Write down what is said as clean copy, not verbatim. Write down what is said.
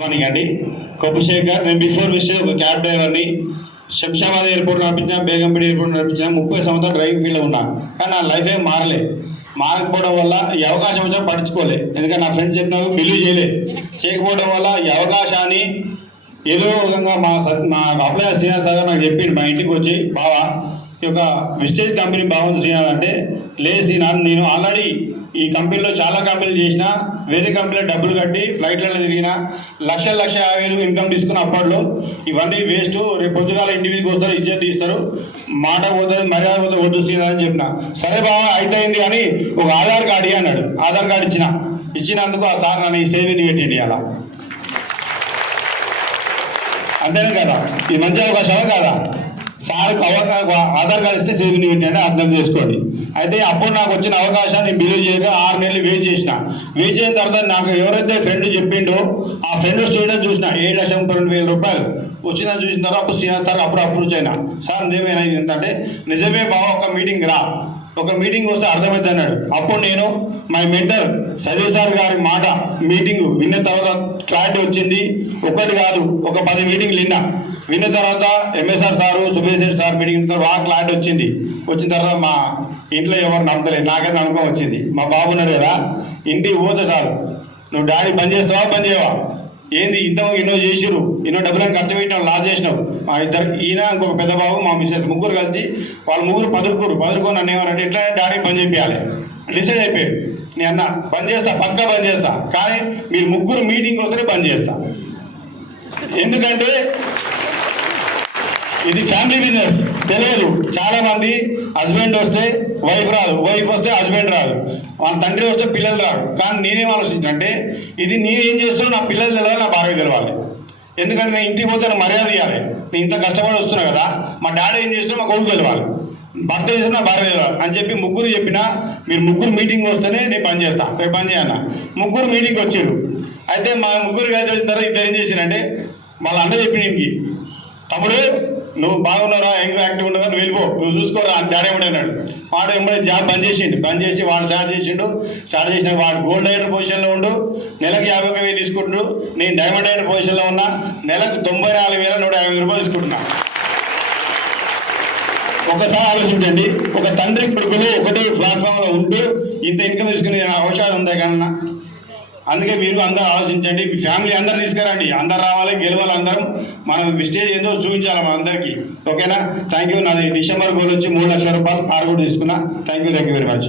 Morning అండి. కొప్పుశేఖర్. నేను before విషయం ఒక క్యాబ్ డ్రైవర్ని. శంషాబాద్ ఎయిర్పోర్ట్ నడిపించిన, బేగంపేట ఎయిర్పోర్ట్ నడిపించిన. 30 సంవత్సరాలు డ్రైవింగ్ ఫీల్డ్లో ఉన్నా. కానీ నా లైఫ్ ఏం మారకపోవడం వల్ల ఈ అవకాశం వచ్చా పట్టించుకోలే. ఎందుకంటే నా ఫ్రెండ్స్ చెప్పినాకు బిలీవ్ చేయకపోవడం వల్ల ఈ అవకాశాన్ని ఏదో విధంగా మా అప్లై శ్రీనాథ్ సార్ నాకు చెప్పిండు. మా ఇంటికి వచ్చి, బావా ఈ యొక్క విస్టేజ్ కంపెనీ బాగుంది శ్రీనాథ్ అంటే, లేదు శ్రీనాథ్, నేను ఆల్రెడీ ఈ కంపెనీలో చాలా కంపెనీలు చేసిన, వేరే కంపెనీలో డబ్బులు కట్టి ఫ్లైట్లలో తిరిగిన, 1,50,000 ఇన్కమ్ తీసుకున్న. అప్పట్లో ఇవన్నీ వేస్ట్. రేపు పొద్దుగాల ఇంటికి వస్తారు, ఇజ్జత్ తీస్తారు, మాట పోతుంది, మర్యాద పోతుంది, వద్దు శ్రీనాథ్ అని చెప్పిన. సరే బావా అయిపోయింది అని ఒక ఆధార్ కార్డు అన్నాడు. ఆధార్ కార్డు ఇచ్చినందుకు ఆ సార్ నన్ను ఈ స్టేజ్ మీద పెట్టిండి. అలా అంతేనా కదా? ఇది మంచి అవకాశం కదా? సార్కి ఆధార్ కార్డు ఇస్తే చేతిని పెట్టండి, అర్థం చేసుకోండి. అయితే అప్పుడు నాకు వచ్చిన అవకాశాన్ని నేను బిలీవ్ చేయక 6 నెలలు వెయిట్ చేసిన తర్వాత నాకు ఎవరైతే ఫ్రెండ్ చెప్పిండో ఆ ఫ్రెండ్ స్టేటస్ చూసిన 7,32,000 రూపాయలు వచ్చిందని చూసిన తర్వాత అప్పుడు శ్రీనాథ్ సార్ అప్పుడు అప్రూవ్ అయినా. సార్ నిజమేనా ఏంటంటే, నిజమే బాబా, ఒక మీటింగ్ రా, ఒక మీటింగ్ వస్తే అర్థమవుతుంది అన్నాడు. అప్పుడు నేను మై మెంటర్ సజీవ్ సార్ గారి మాట మీటింగ్ విన్న తర్వాత క్లారిటీ వచ్చింది. ఒకటి కాదు, ఒక 10 మీటింగ్లు విన్న తర్వాత MSR sir, Subhesh Reddy sir meeting తర్వాత బాగా క్లారిటీ వచ్చిన తర్వాత మా ఇంట్లో ఎవరు నమ్మలేదు, నాకైతే నమ్మకం వచ్చింది. మా బాబు ఉన్నాడు కదా, ఇంటికి పోతే సార్, నువ్వు డాడీ బంద్ చేస్తావా బంద్ చేయవా, ఏంది ఇంతవరకు ఎన్నో చేసిరు, ఎన్నో డబ్బులను ఖర్చు పెట్టినావు, లాస్ చేసినావు. మా ఇద్దరు, ఈయన ఇంకొక పెద్ద బాబు, మా మిస్సెస్, ముగ్గురు కలిసి వాళ్ళు ముగ్గురు పదురుకొని నన్ను ఏమన్నాడు, ఎట్లా డాడీ బంద్ చేయాలి డిసైడ్ అయిపోయాడు. నేను అన్న బంద్ చేస్తా, పక్కా బంద్ చేస్తా, కానీ మీరు ముగ్గురు మీటింగ్ వస్తేనే బంద్ చేస్తా. ఎందుకంటే ఇది ఫ్యామిలీ బిజినెస్. తెలియదు, చాలా మంది హస్బెండ్ వస్తే వైఫ్ రాదు, వైఫ్ వస్తే హస్బెండ్ రాదు, వాళ్ళ తండ్రి వస్తే పిల్లలు రాదు. కానీ నేనేం ఆలోచించంటే, ఇది నేనేం చేస్తున్నా నా పిల్లలు తెలవాలి, నా భార్య తెలవాలి. ఎందుకంటే నేను ఇంటికి పోతే నాకు మర్యాద ఇవ్వాలి. నేను ఇంత కష్టపడి వస్తున్నా కదా, మా డాడీ ఏం చేస్తున్నా మా కొడుకు తెలవాలి, భర్త చేస్తున్నా నా భార్య తెలవాలి అని చెప్పి ముగ్గురు చెప్పినా, మీరు ముగ్గురు మీటింగ్ వస్తేనే నేను పని చేస్తా, రేపు పని చేయన్నా. ముగ్గురు మీటింగ్కి వచ్చారు. అయితే మా ముగ్గురు కలిసి వచ్చిన తర్వాత ఇద్దరు ఏం చేసినంటే, వాళ్ళ అన్న చెప్పిన ఇంటికి, తమ్ముడు నువ్వు బాగున్నారా, ఎంగా యాక్టివ్ ఉండగా నువ్వు వెళ్ళిపో, నువ్వు చూసుకోరా అని డాడీ ఏమిటి అన్నాడు. వాడు ఏమిటి జాబ్ బంద్ చేసి వాడు స్టార్ట్ చేసిన వాడు గోల్డ్ డైరెక్టర్ పొజిషన్లో ఉండు, నెలకు 51,000 తీసుకుంటున్నాడు. నేను డైమండ్ డైరెక్టర్ పొజిషన్లో ఉన్నా, నెలకు 94,150 రూపాయలు తీసుకుంటున్నా. ఒకసారి ఆలోచించండి, ఒక తండ్రి కొడుకులు ఒకటే ప్లాట్ఫామ్లో ఉంటూ ఇంత ఇన్కమ్ తీసుకునే అవకాశం ఉందా కన్నా? అందుకే మీరు అందరూ ఆలోచించండి, మీ ఫ్యామిలీ అందరూ తీసుకురండి, అందరు రావాలి, గెలవాలి, అందరం మనం స్టేజ్ ఏందో చూపించాలి మన అందరికీ. ఓకేనా? Thank you. నాది డిసెంబర్ గోల్ వచ్చి 3 లక్షల రూపాయలు కారు కూడా తీసుకున్నా. Thank you very much.